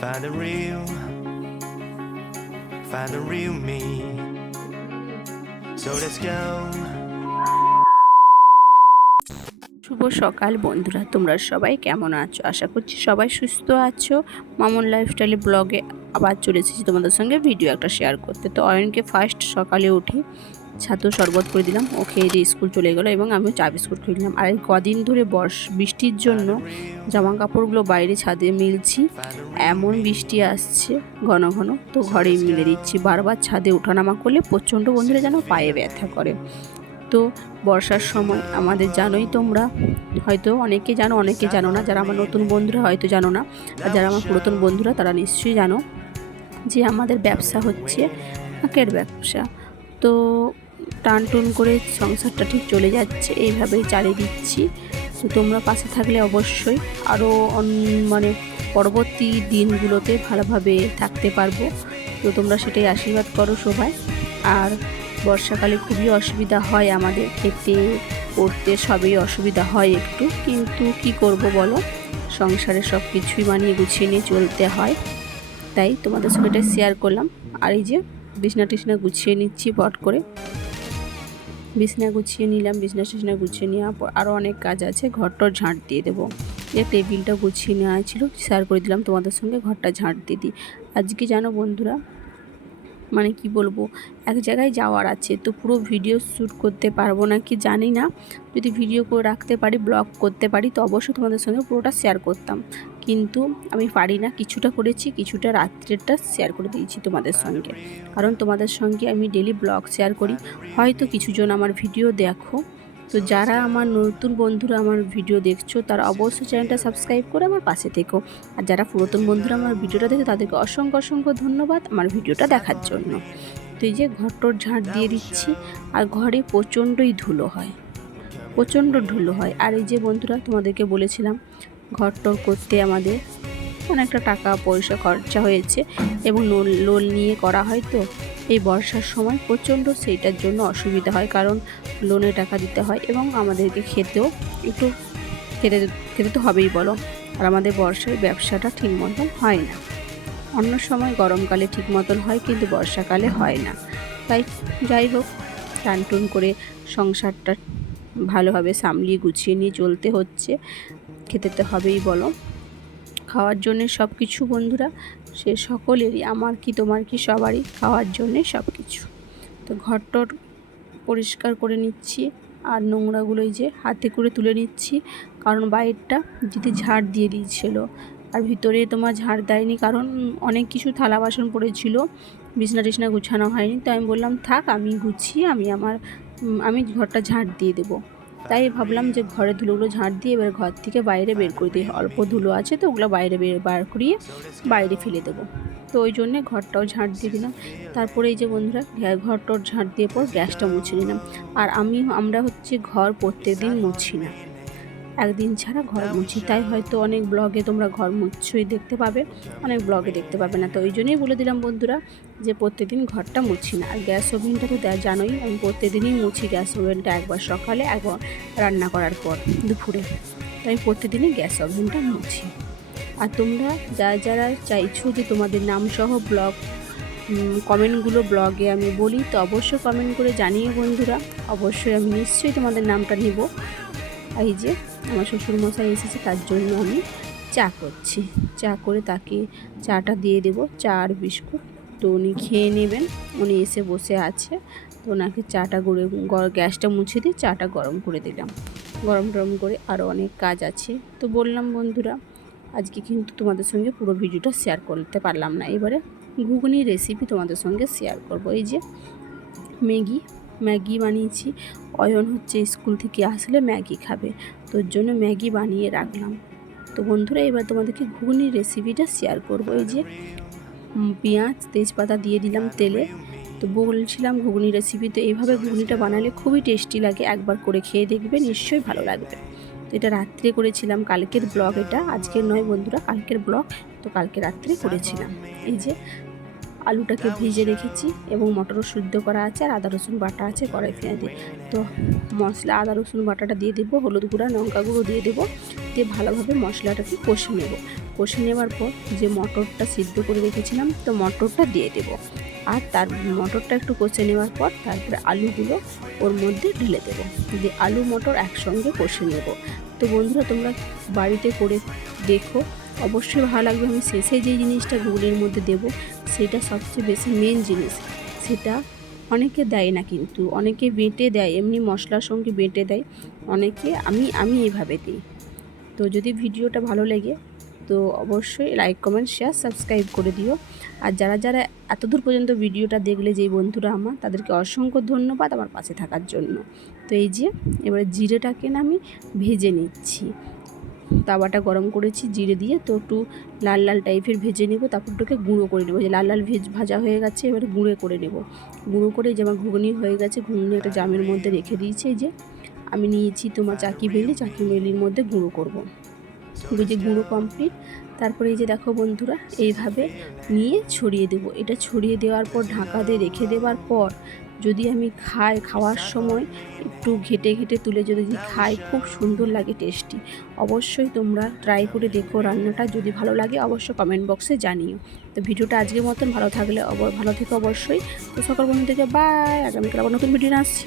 Find the real, find the real me. So let's go. শুভ সকাল বন্ধুরা তোমরা সবাই কেমন আছো আশা করছি সবাই সুস্থ আছো মামুন লাইফস্টাইলে ব্লগে আবার চলে এসেছি তোমাদের সঙ্গে ভিডিও একটা শেয়ার করতে তো অয়নকে ফার্স্ট সকালে উঠি ছাতু শরবত করে দিলাম। ও খেয়ে দিয়ে স্কুল চলে গেলো এবং আমিও চা বিস্কুট খেয়ে দিলাম আর কদিন ধরে বর্ষ, বৃষ্টির জন্য জামা কাপড়গুলো বাইরে ছাদে মিলছি। এমন বৃষ্টি আসছে ঘন ঘন। তো ঘরেই মিলে দিচ্ছি। বারবার ছাদে ওঠানামা করলে প্রচণ্ড বন্ধুরা যেন পায়ে ব্যথা করে। তো বর্ষার সময় আমাদের জানোই তোমরা। হয়তো অনেকে জানো অনেকে জানো না। যারা আমার নতুন বন্ধুরা হয়তো জানো না। আর যারা আমার পুরাতন বন্ধুরা তারা নিশ্চয়ই জানো যে আমাদের ব্যবসা হচ্ছে আখের ব্যবসা। তো টান টুন করে সংসারটা ঠিক চলে যাচ্ছে, এইভাবেই চালিয়ে দিচ্ছি। তো তোমরা পাশে থাকলে অবশ্যই আরও মানে পরবর্তী দিনগুলোতে ভালোভাবে থাকতে পারব। তো তোমরা সেটাই আশীর্বাদ করো সবাই। আর বর্ষাকালে খুবই অসুবিধা হয় আমাদের, খেতে, পড়তে সবই অসুবিধা হয় একটু। কিন্তু কি করব বলো? সংসারে সব কিছুই মানিয়ে গুছিয়ে নিয়ে চলতে হয়। তাই তোমাদের সঙ্গে শেয়ার করলাম। আর এই যে বিছনা টিছনা গুছিয়ে নিচ্ছি পট করে। বিছনা গুছিয়ে নিলাম, বিছনা টিছনা গুছিয়ে নেওয়ার পর আরও অনেক কাজ আছে ঘরটা ঝাঁট দিয়ে দেবো। যে টেবিলটা গুছিয়ে নেওয়া ছিল শেয়ার করে দিলাম তোমাদের সঙ্গে, ঘরটা ঝাঁট দিয়ে দিই। আজকে জানো বন্ধুরা মানে কি বলব, এক জায়গায় যাওয়ার আছে। তো পুরো ভিডিও শ্যুট করতে পারব না কি জানি না। যদি ভিডিও করে রাখতে পারি ব্লগ করতে পারি, তো অবশ্যই তোমাদের সঙ্গে পুরোটা শেয়ার করতাম। কিন্তু আমি পারি না, কিছুটা করেছি, কিছুটা রাত্রেরটা শেয়ার করে দিয়েছি তোমাদের সঙ্গে। কারণ তোমাদের সঙ্গে আমি ডেলি ব্লগ শেয়ার করি। হয়তো কিছুজন আমার ভিডিও দেখো। তো যারা আমার নতুন বন্ধুরা আমার ভিডিও দেখছ, তারা অবশ্যই চ্যানেলটা সাবস্ক্রাইব করে আমার পাশে থেকো। আর যারা পুরাতন বন্ধুরা আমার ভিডিওটা দেখে তাদেরকে অসংখ্য অসংখ্য ধন্যবাদ আমার ভিডিওটা দেখার জন্য। তো এই যে ঘরটোর ঝাঁট দিয়ে দিচ্ছি, আর ঘরে প্রচণ্ডই ধুলো হয়। প্রচণ্ড ধুলো হয়। আর এই যে বন্ধুরা, তোমাদেরকে বলেছিলাম, ঘরটোর করতে আমাদের অনেকটা টাকা পয়সা খরচা হয়েছে এবং লোন নিয়ে করা হয় তো। এই বর্ষার সময় প্রচণ্ড সেইটার জন্য অসুবিধা হয়, কারণ লোনে টাকা দিতে হয় এবং আমাদেরকে খেতেও একটু খেতে খেতে তো হবেই বলো। আর আমাদের বর্ষায় ব্যবসাটা ঠিক মতন হয় না। অন্য সময় গরমকালে ঠিক মতন হয়, কিন্তু বর্ষাকালে হয় না। তাই যাই হোক টানটুন করে সংসারটা ভালোভাবে সামলিয়ে গুছিয়ে নিয়ে চলতে হচ্ছে। খেতে তো হবেই বলো। খাওয়ার জন্যে সব কিছু বন্ধুরা সে সকলেরই, আমার কি তোমার কি সবারই খাওয়ার জন্যে সব কিছু তো ঘরটর পরিষ্কার করে নিচ্ছি আর নোংরাগুলো যে হাতে করে তুলে নিচ্ছি, কারণ বাইরটা যদি ঝাড় দিয়ে দিয়েছিল। আর ভিতরে তোমার ঝাড় দেয়নি কারণ অনেক কিছু থালা বাসন পড়েছিল, বিছনা টিছনা গুছানো হয়নি। তো আমি বললাম, থাক, আমি গুছিয়ে আমি আমার, আমি ঘরটা ঝাড় দিয়ে দেবো। তাই ভাবলাম যে ঘরে ধুলোগুলো ঝাঁট দিয়ে এবার ঘর থেকে বাইরে বের করে দিই। অল্প ধুলো আছে তো ওগুলো বাইরে বের, বার করিয়ে বাইরে ফেলে দেবো। তো ওই জন্যে ঘরটাও ঝাঁট দিয়ে দিলাম। তারপরে এই যে বন্ধুরা ঘরটাও ঝাঁট দিয়ে পর গ্যাসটা মুছে নিলাম। আর আমি, আমরা হচ্ছে ঘর প্রত্যেক দিন মুছি না। একদিন ছাড়া ঘর মুছি। তাই হয়তো অনেক ব্লগে তোমরা ঘর মুছছই দেখতে পাবে, অনেক ব্লগে দেখতে পাবে না। তো ওই জন্যই বলে দিলাম বন্ধুরা যে প্রত্যেকদিন ঘরটা মুছি না। আর গ্যাস ওভেনটা তো জানোই, আমি প্রত্যেকদিনই মুছি গ্যাস ওভেনটা একবার সকালে, একবার রান্না করার পর দুপুরে। তাই প্রত্যেকদিনই গ্যাস ওভেনটা মুছি। আর তোমরা যারা যারা চাইছো যে তোমাদের নামসহ ব্লগ কমেন্টগুলো ব্লগে আমি বলি, তো অবশ্যই কমেন্ট করে জানিয়ে বন্ধুরা। অবশ্যই আমি নিশ্চয়ই তোমাদের নামটা নেব। এই যে আমার শ্বশুরমশাই এসেছে, তার জন্য আমি চা করছি। চা করে তাকে চাটা দিয়ে দেব, চা আর বিস্কুট। তো উনি খেয়ে নেবেন, উনি এসে বসে আছে। তো ওনাকে চাটা গড়ে গ্যাসটা মুছে দিয়ে চাটা গরম করে দিলাম। গরম টরম করে আরও অনেক কাজ আছে। তো বললাম, বন্ধুরা, আজকে কিন্তু তোমাদের সঙ্গে পুরো ভিডিওটা শেয়ার করতে পারলাম না। এবারে ঘুগনির রেসিপি তোমাদের সঙ্গে শেয়ার করব। এই যে ম্যাগি ম্যাগি বানিয়েছি। অয়ন হচ্ছে স্কুল থেকে আসলে ম্যাগি খাবে। তোর জন্য ম্যাগি বানিয়ে রাখলাম। তো বন্ধুরা, এবার তোমাদেরকে ঘুগনির রেসিপিটা শেয়ার করব। এই যে পেঁয়াজ, তেজপাতা দিয়ে দিলাম তেলে। তো বলছিলাম ঘুগনি রেসিপি তো এইভাবে ঘুগনিটা বানালে খুবই টেস্টি লাগে। একবার করে খেয়ে দেখবে, নিশ্চয়ই ভালো লাগবে। তো এটা রাত্রে করেছিলাম, কালকের ব্লগ এটা। আজকের নয় বন্ধুরা, কালকের ব্লগ তো কালকে রাত্রে করেছিলাম। এই যে আলুটাকে ভেজে রেখেছি এবং মটরও সিদ্ধ করা আছে আর আদা, রসুন বাটা আছে কড়াই পেঁয়াজে তো মশলা, আদা, রসুন বাটাটা দিয়ে দেবো, হলুদ গুঁড়া, লঙ্কা গুঁড়ো দিয়ে দেবো, দিয়ে ভালোভাবে মশলাটাকে কষে নেব। কষে নেওয়ার পর যে মটরটা সিদ্ধ করে রেখেছিলাম, তো মটরটা দিয়ে দেবো। আর তার মটরটা একটু কষে নেওয়ার পর তারপরে আলুগুলো ওর মধ্যে ঢেলে দেবো। দিয়ে আলু, মটর একসঙ্গে কষে নেব। তো বন্ধুরা, তোমরা বাড়িতে করে দেখো অবশ্যই ভালো লাগবে। আমি শেষে যে জিনিসটা ঘুগনির মধ্যে দেবো, সেটা সবচেয়ে বেশি মেন জিনিস। সেটা অনেকে দেয় না কিন্তু, অনেকে বেঁটে দেয়, এমনি মশলার সঙ্গে বেঁটে দেয়। অনেকে আমি আমি এইভাবে দিই। তো যদি ভিডিওটা ভালো লেগে, তো অবশ্যই লাইক কমেন্ট শেয়ার সাবস্ক্রাইব করে দিও। আর যারা যারা এতদূর পর্যন্ত ভিডিওটা দেখলে যেই বন্ধুরা আমার, তাদেরকে অসংখ্য ধন্যবাদ আমার পাশে থাকার জন্য। তো এই যে, এবারে জিরেটাকে না আমি ভেজে নিচ্ছি। তাওয়াটা গরম করেছি, জিরে দিয়ে তো একটু লাল লাল টাইপের ভেজে নেব, তারপর ওটাকে গুঁড়ো করে নেব। যে লাল লাল ভেজ ভাজা হয়ে গেছে, এবারে গুঁড়ো করে নেব। গুঁড়ো করে যে আমার ঘুগনি হয়ে গেছে, ঘুগনি একটা জামের মধ্যে রেখে দিয়েছি যে আমি নিয়েছি তোমার চাকি বেলি চাকি বেলির মধ্যে গুঁড়ো করব। এই যে গুঁড়ো কমপ্লিট তারপরে এই যে দেখো বন্ধুরা, এইভাবে নিয়ে ছড়িয়ে দেব। এটা ছড়িয়ে দেওয়ার পর, ঢাকা দিয়ে রেখে দেওয়ার পর যদি আমি খাই, খাওয়ার সময় একটু ঘেটে ঘেটে তুলে যদি খাই, খুব সুন্দর লাগে টেস্টি অবশ্যই তোমরা ট্রাই করে দেখো রান্নাটা, যদি ভালো লাগে অবশ্যই কমেন্ট বক্সে জানিও। তো ভিডিওটা আজকের মতন, ভালো থাকলে ভালো থেকে অবশ্যই। তো সকল বন্ধু থেকে বাই আগামীকাল আবার নতুন ভিডিও আসছি।